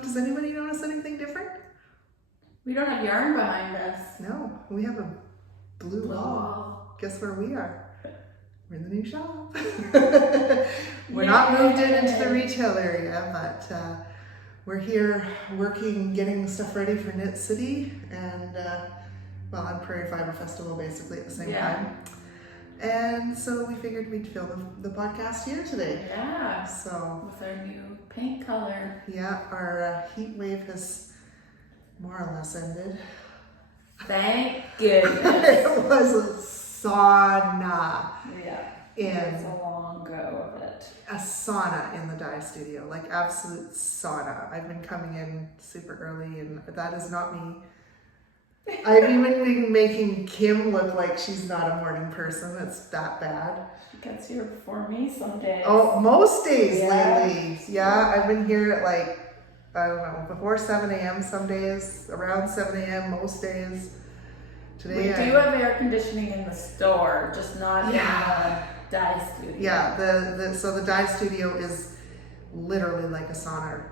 Does anybody notice anything different? We don't have yarn behind us. No, we have a blue wall. Guess where we are? We're in the new shop. We're not moved into the retail area, but we're here working, getting stuff ready for Knit City and and Prairie Fiber Festival basically at the same time. And so we figured we'd film the podcast here today. Yeah. So with our new paint color. Yeah, our heat wave has more or less ended. Thank goodness. It was a sauna. Yeah. It was a long go of it. A sauna in the dye studio, like absolute sauna. I've been coming in super early, and that is not me. I've even been making Kim look like she's not a morning person. It's that bad. She gets here before me some days. Oh, most days lately. Yeah, I've been here at like, I don't know, before 7 a.m. some days, around 7 a.m. most days. Today we do have air conditioning in the store, just not in the dye studio. Yeah, so the dye studio is literally like a sauna.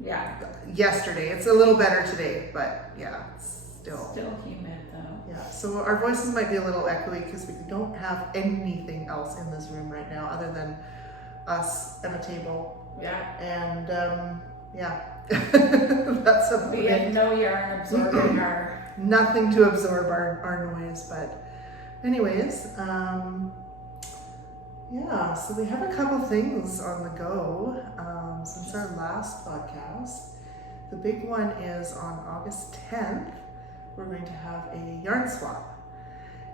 Yeah. Yesterday. It's a little better today, but yeah, it's still humid though. Yeah, so our voices might be a little echoey because we don't have anything else in this room right now other than us and a table. Yeah. And that's about we had no yarn absorbing nothing to absorb our noise, but anyways, so we have a couple things on the go since our last podcast. The big one is on August 10th. We're going to have a yarn swap.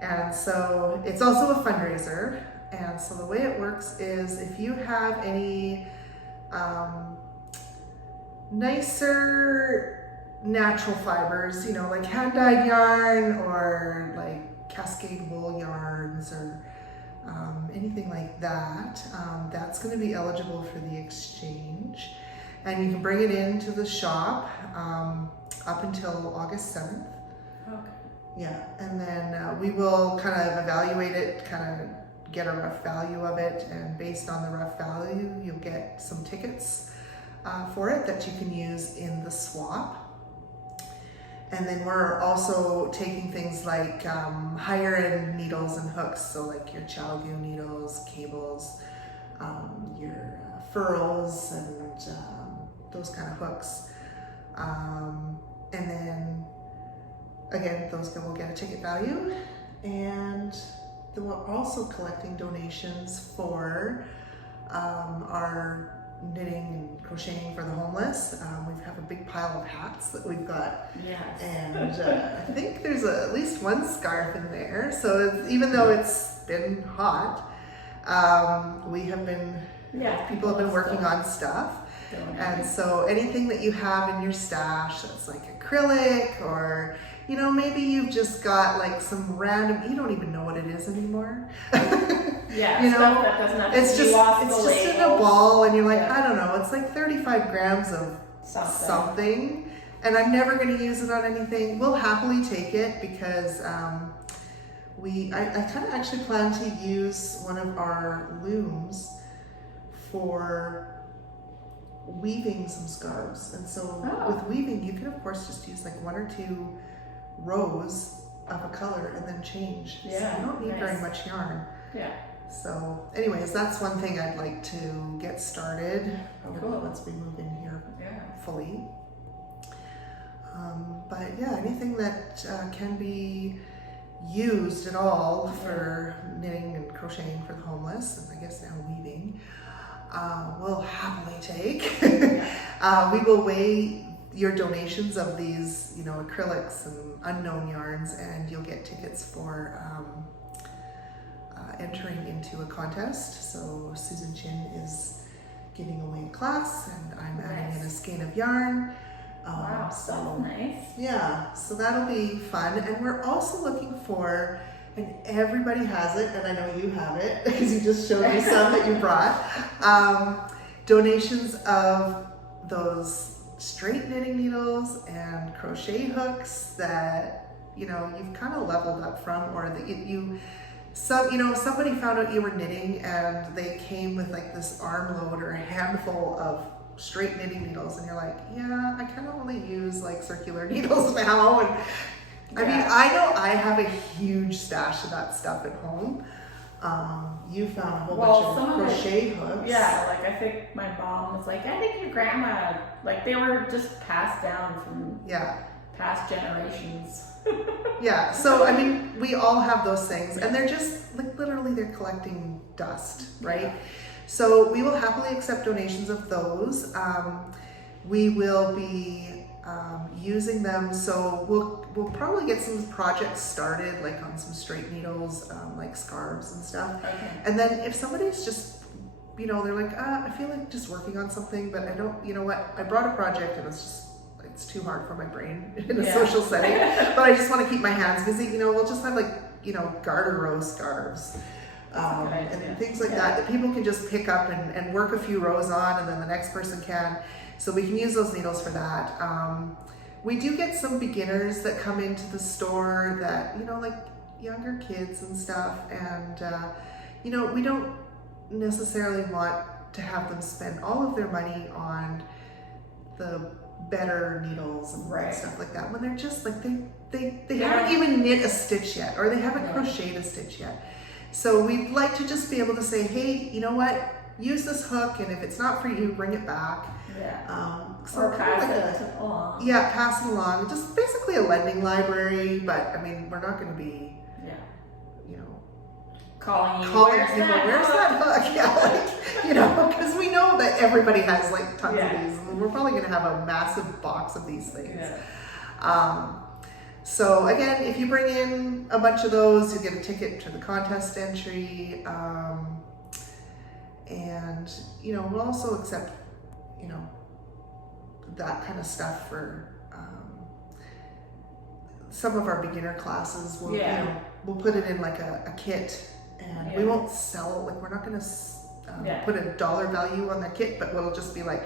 And so it's also a fundraiser. And so the way it works is if you have any nicer natural fibers, like hand-dyed yarn or like cascade wool yarns or anything like that, that's going to be eligible for the exchange. And you can bring it into the shop up until August 7th. Okay. Yeah, and then we will kind of evaluate it, kind of get a rough value of it, and based on the rough value, you'll get some tickets for it that you can use in the swap. And then we're also taking things like higher end needles and hooks, so like your Chalgu needles, cables, your furls, and those kind of hooks. And then again, those will get a ticket value, and then we're also collecting donations for our knitting and crocheting for the homeless. We have a big pile of hats that we've got, and I think there's at least one scarf in there. So even though it's been hot, we have been, people have been working on stuff. And so anything that you have in your stash that's like acrylic, or maybe you've just got like some random, you don't even know what it is anymore. Stuff that doesn't have it's to just be off it's the just labels. in a ball, and you're like, I don't know, it's like 35 grams of something, and I'm never going to use it on anything. We'll happily take it because I kind of actually plan to use one of our looms for weaving some scarves. And so with weaving, you can of course just use like 1 or 2 rows of a color and then change. So you don't need very much yarn. So anyways, that's one thing I'd like to get started probably once we move in here fully. But anything that can be used at all for knitting and crocheting for the homeless, and I guess now weaving, we'll happily take. We will weigh your donations of these, acrylics and unknown yarns, and you'll get tickets for entering into a contest. So Susan Chin is giving away a class, and I'm adding in a skein of yarn. Wow, so nice. Yeah, so that'll be fun. And we're also looking for, and everybody has it, and I know you have it because you just showed me some that you brought, donations of those straight knitting needles and crochet hooks that you've kind of leveled up from, or that somebody found out you were knitting and they came with like this armload or a handful of straight knitting needles, and you're like, yeah, I kind of only use like circular needles now. And I mean, I know I have a huge stash of that stuff at home. You found a whole bunch of crochet hooks. Yeah, like I think my mom was like, I think your grandma, like they were just passed down from past generations. Yeah, so I mean, we all have those things, and they're just like literally they're collecting dust, right? Yeah. So we will happily accept donations of those. We will be using them, so we'll probably get some projects started, like on some straight needles, like scarves and stuff. Okay. And then if somebody's just, you know, they're like, I feel like just working on something, but I don't, you know what? I brought a project and it's too hard for my brain in a social setting, but I just want to keep my hands busy. You know, we'll just have like, you know, garter row scarves. And things like that people can just pick up and work a few rows on, and then the next person can. So we can use those needles for that. We do get some beginners that come into the store that, you know, like younger kids and stuff. And, you know, we don't necessarily want to have them spend all of their money on the better needles and stuff like that, when they're just like, they haven't even knit a stitch yet, or they haven't crocheted a stitch yet. So we'd like to just be able to say, hey, you know what? Use this hook, and if it's not for you, bring it back. Or pass it along. Yeah, pass it along. Just basically a lending library, but I mean, we're not going to be, you know, calling people, where's that hook? Yeah, like, you know, because we know that everybody has like tons of these, and we're probably going to have a massive box of these things. So again, if you bring in a bunch of those, you get a ticket to the contest entry. And, you know, we'll also accept, you know, that kind of stuff for some of our beginner classes. We'll, you know, we'll put it in like a kit, and we won't sell, like we're not going to put a dollar value on the kit, but it'll just be like,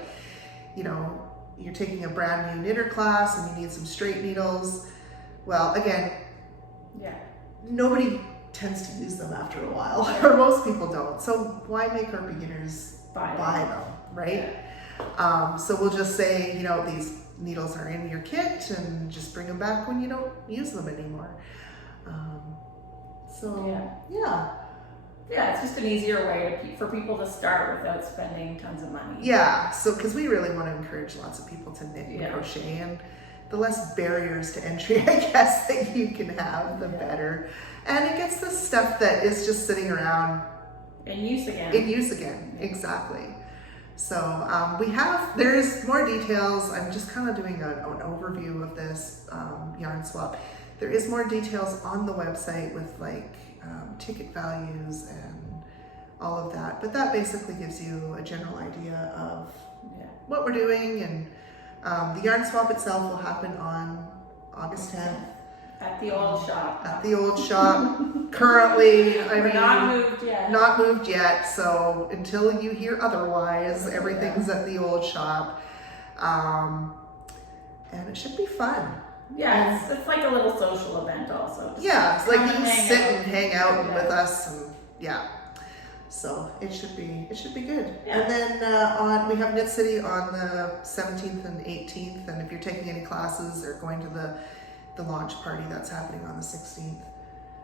you know, you're taking a brand new knitter class and you need some straight needles. Well, again, nobody tends to use them after a while, or most people don't. So why make our beginners buy them, right? So we'll just say, you know, these needles are in your kit, and just bring them back when you don't use them anymore. It's just an easier way for people to start without spending tons of money. Yeah, so because we really want to encourage lots of people to knit and crochet, and the less barriers to entry, I guess, that you can have, the better. And it gets the stuff that is just sitting around in use again. Exactly. So there is more details. I'm just kind of doing an overview of this yarn swap. There is more details on the website with like ticket values and all of that. But that basically gives you a general idea of what we're doing. And the yarn swap itself will happen on August 10th. At the old shop. At the old shop. Currently, We're not moved yet. Not moved yet. So until you hear otherwise, everything's at the old shop. And it should be fun. Yeah, it's like a little social event also. It's like you can sit and hang out with us, and so it should be good. Yeah. And then we have Knit City on the 17th and 18th, and if you're taking any classes or going to the launch party, that's happening on the 16th.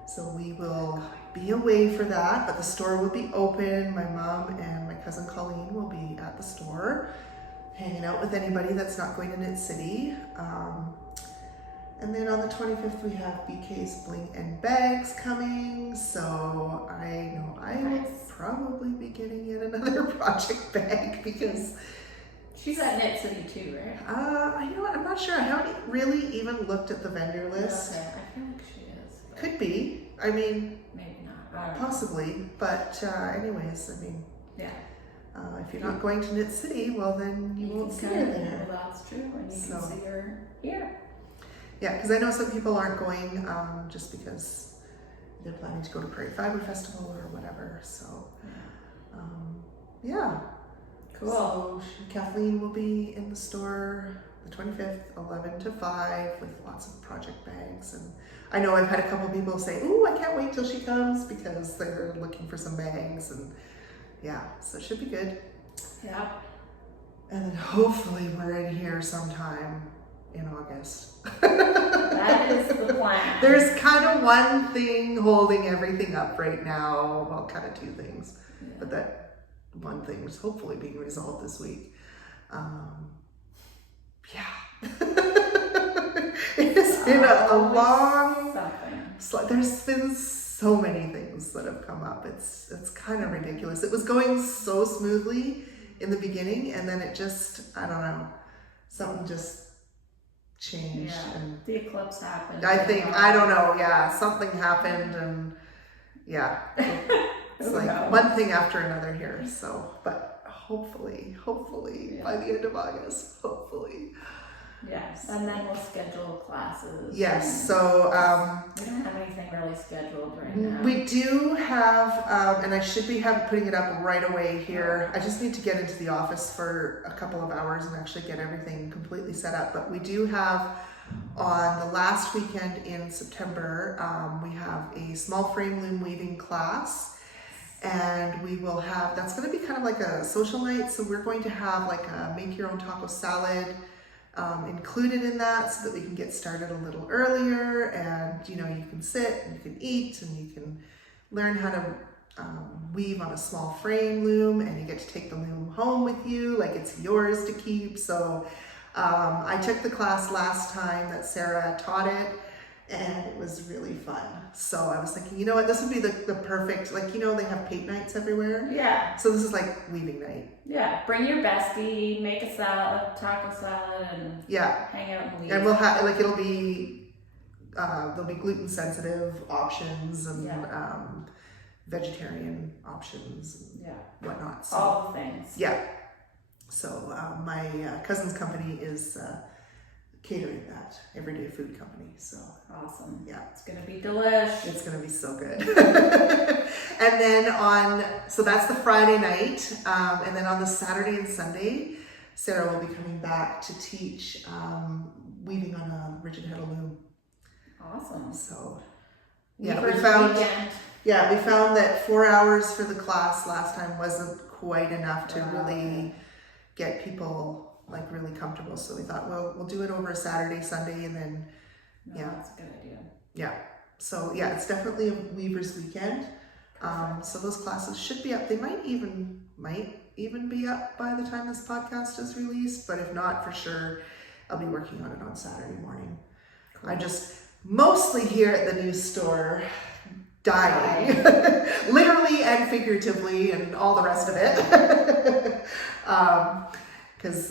So we will be away for that, but the store will be open. My mom and my cousin Colleen will be at the store, hanging out with anybody that's not going to Knit City. And then on the 25th, we have BK's Bling and Bags coming. So I know I will probably be getting yet another project bag, because she's at Knit City too, right? You know what? I'm not sure. I haven't really even looked at the vendor list. Okay, I feel like she is. Could be. I mean, maybe not. Possibly. But anyways, I mean, if you're not going to Knit City, well, then you won't see her there. Well, that's true. And you can see her here. Yeah, because I know some people aren't going just because they're planning to go to Prairie Fiber Festival or whatever. So, Cool. So Kathleen will be in the store the 25th, 11 to 5, with lots of project bags. And I know I've had a couple people say, "Ooh, I can't wait till she comes," because they're looking for some bags. And so it should be good. Yeah. And then hopefully we're in here sometime in August. That is the plan. There's kind of one thing holding everything up right now. Well, kind of two things. Yeah. But that one thing is hopefully being resolved this week. It's been a long... There's been so many things that have come up. It's kind of ridiculous. It was going so smoothly in the beginning, and then it just, I don't know, something just changed. Yeah, and the eclipse happened. I don't know, something happened, and it's like one thing after another here. So, but hopefully by the end of August, hopefully. Yes, and then we'll schedule classes. Yes, so we don't have anything really scheduled right now. We do have, and I should be putting it up right away here. I just need to get into the office for a couple of hours and actually get everything completely set up. But we do have, on the last weekend in September, we have a small frame loom weaving class. And we will have, that's going to be kind of like a social night. So we're going to have like a make your own taco salad included in that, so that we can get started a little earlier, and you can sit and you can eat and you can learn how to weave on a small frame loom, and you get to take the loom home with you, like it's yours to keep. So I took the class last time that Sarah taught it, and it was really fun. So I was thinking, you know what, this would be the perfect, like, they have paint nights everywhere. Yeah. So this is like weaving night. Yeah, bring your bestie, make a salad, taco salad, and hang out and weave. And we'll have, like, it'll be, there'll be gluten sensitive options and vegetarian options and whatnot. So, all the things. Yeah. So my cousin's company is catering that, Everyday Food Company. So awesome. Yeah. It's going to be delish. It's going to be so good. And then so that's the Friday night. And then on the Saturday and Sunday, Sarah will be coming back to teach weaving on a rigid heddle loom. Awesome. So we found that 4 hours for the class last time wasn't quite enough to really get people like really comfortable. So we thought, well, we'll do it over a Saturday, Sunday, and then that's a good idea. Yeah. So it's definitely a weaver's weekend. So those classes should be up. They might even be up by the time this podcast is released, but if not, for sure, I'll be working on it on Saturday morning. Cool. I'm just mostly here at the new store, dying, literally and figuratively, and all the rest of it. Because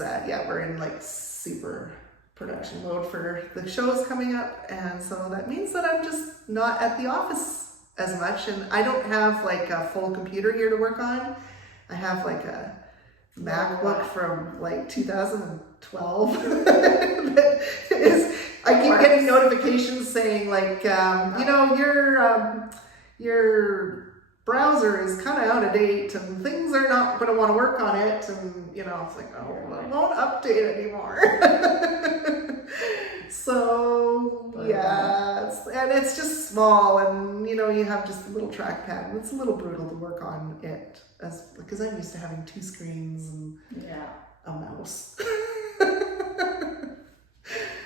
we're in like super production mode for the shows coming up, and so that means that I'm just not at the office as much, and I don't have like a full computer here to work on. I have like a MacBook from like 2012 that is, I keep getting notifications saying like, your browser is kind of out of date and things are not going to want to work on it, and it's like, oh, I won't update anymore. So it's just small, and you have just a little trackpad, and it's a little brutal to work on it because I'm used to having two screens and a mouse.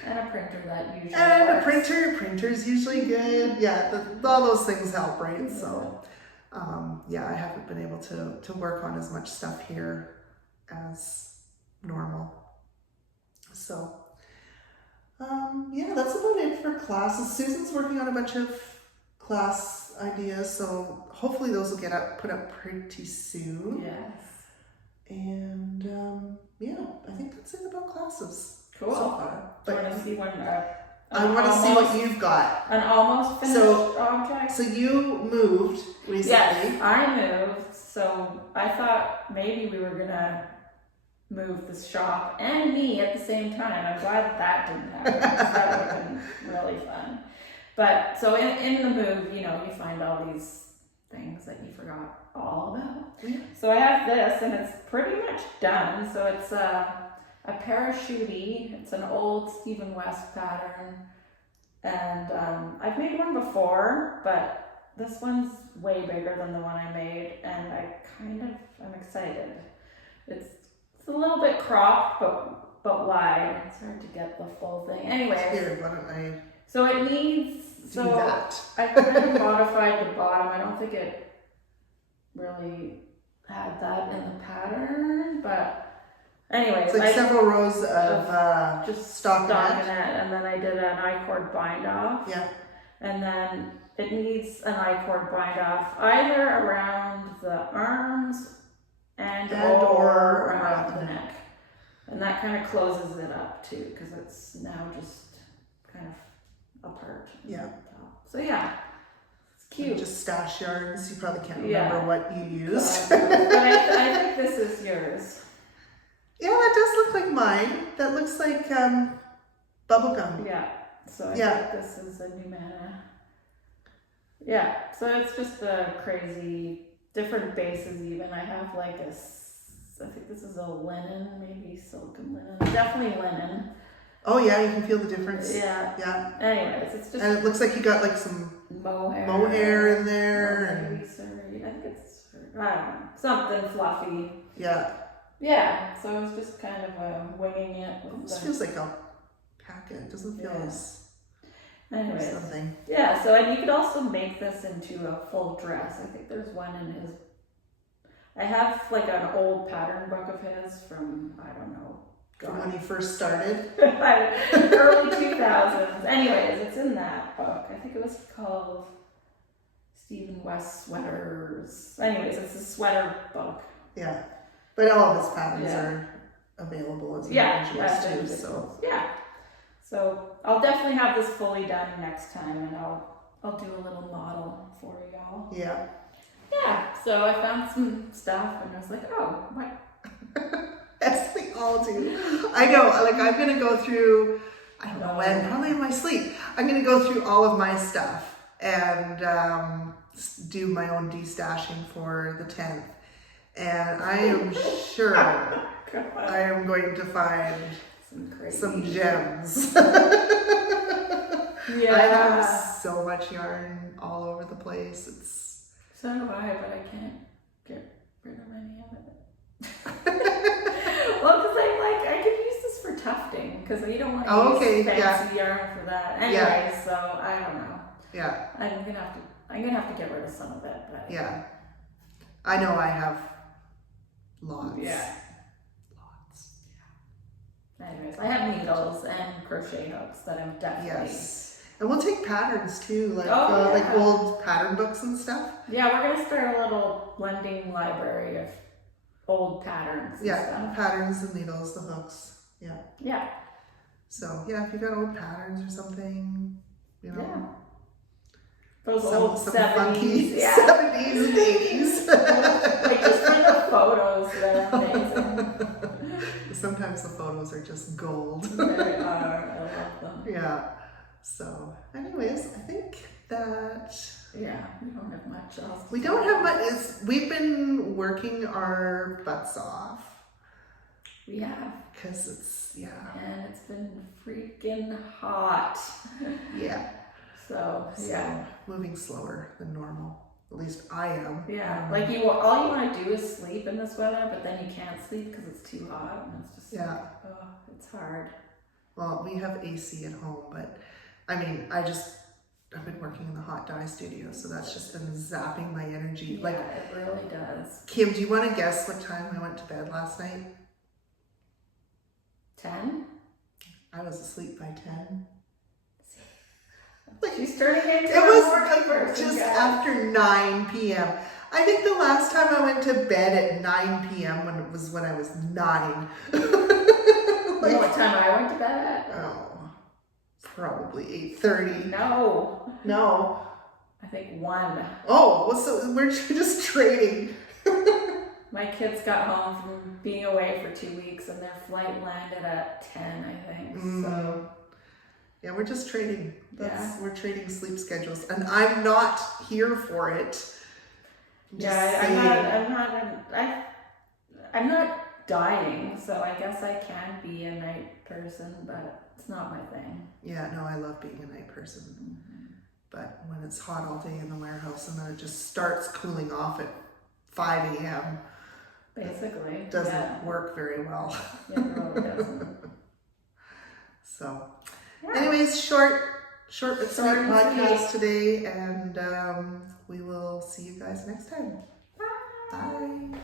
And a printer that usually works. A printer's usually good. All those things help, right? So I haven't been able to work on as much stuff here as normal. So that's about it for classes. Susan's working on a bunch of class ideas, so hopefully those will put up pretty soon. Yes. And I think that's it about classes. Cool. So far. Do you want to see one? I want to see what you've got. An almost finished object. So you moved recently. Yes, I moved. So I thought maybe we were gonna move the shop and me at the same time. I'm glad that didn't happen. That would have been really fun. But so in the move, you find all these things that you forgot all about. Yeah. So I have this, and it's pretty much done. So it's a parachute. It's an old Stephen West pattern, and I've made one before, but this one's way bigger than the one I made, and I'm excited. It's It's a little bit cropped, but wide. It's hard to get the full thing. Anyways, Here, why don't I so it needs. do that? I kind of modified the bottom. I don't think it really had that in the pattern, but anyways, It's like several rows of just stockinette. and then I did an I-cord bind off. Yeah. And then it needs an I-cord bind off either around the arms and or around the neck. And that kind of closes it up too, because it's now just kind of apart. Yeah. So yeah, it's cute. Just stash yarns. You probably can't remember what you used. But I think this is yours. Yeah, that does look like mine. That looks like bubblegum. Yeah. So I think this is a Numana. Yeah. So it's just a crazy different bases. Even I have like I think this is a linen, maybe silken linen. Definitely linen. Oh yeah, you can feel the difference. Yeah. Yeah. Anyways, it's just. And it looks like you got like some mohair in there. Maybe I think it's, I don't know, something fluffy. Yeah. Yeah, so it's just kind of winging it. Almost feels like alpaca. It doesn't feel as anyways, something. Yeah, so and you could also make this into a full dress. I think there's one in his. I have like an old pattern book of his from, I don't know. From when he first started? Early 2000s. Anyways, it's in that book. I think it was called Stephen West Sweaters. Anyways, it's a sweater book. Yeah. But all of his patterns are available as individuals too. So yeah. So I'll definitely have this fully done next time, and I'll do a little model for y'all. Yeah. Yeah. So I found some stuff, and I was like, oh, what? As we all do. I know. Like I'm gonna go through. I don't know when. Probably in my sleep. I'm gonna go through all of my stuff and do my own destashing for the 10th. And I am sure I am going to find some gems. Yeah. I have so much yarn all over the place. It's so do I, but I can't get rid of any of it. Well, because I could use this for tufting, because you don't want to use fancy yarn for that. Anyway, so I don't know. Yeah. I'm gonna have to get rid of some of it, but yeah. I know I have lots. Yeah. Lots. Yeah. Anyways, I have needles and crochet hooks that I'm definitely. Yes. And we'll take patterns too, like like old pattern books and stuff. Yeah, we're gonna start a little blending library of old patterns. And stuff. Patterns, the needles, the hooks. Yeah. Yeah. So if you got old patterns or something, you know. Yeah. Those old 70s, funky 70s and 80s. Like just for the photos, they're amazing. Sometimes the photos are just gold. They are. I love them. Yeah. So, anyways, I think that. Yeah, we don't have much else. We don't have much. We've been working our butts off. We have. Because it's, And it's been freaking hot. Yeah. So moving slower than normal. At least I am. Yeah. Like all you want to do is sleep in this weather, but then you can't sleep because it's too hot, and it's just it's hard. Well, we have AC at home, but I mean, I've been working in the hot dye studio, so that's just been zapping my energy. Yeah, it really does. Kim, do you want to guess what time I went to bed last night? 10? I was asleep by 10. She's turning into it was just after 9 p.m. I think the last time I went to bed at 9 p.m. when I was 9. You know what time I went to bed at? Oh, probably 8:30. No. I think 1. Oh, well, so we're just trading. My kids got home from being away for 2 weeks, and their flight landed at 10, I think. So. Yeah, we're just trading. We're trading sleep schedules, and I'm not here for it. I'm not dying, so I guess I can be a night person, but it's not my thing. Yeah, no, I love being a night person. Mm-hmm. But when it's hot all day in the warehouse and then it just starts cooling off at 5 a.m., Basically. doesn't work very well. Yeah, it really doesn't. So, Yeah. anyways, short but sweet Short and podcast today, and we will see you guys next time. Bye. Bye.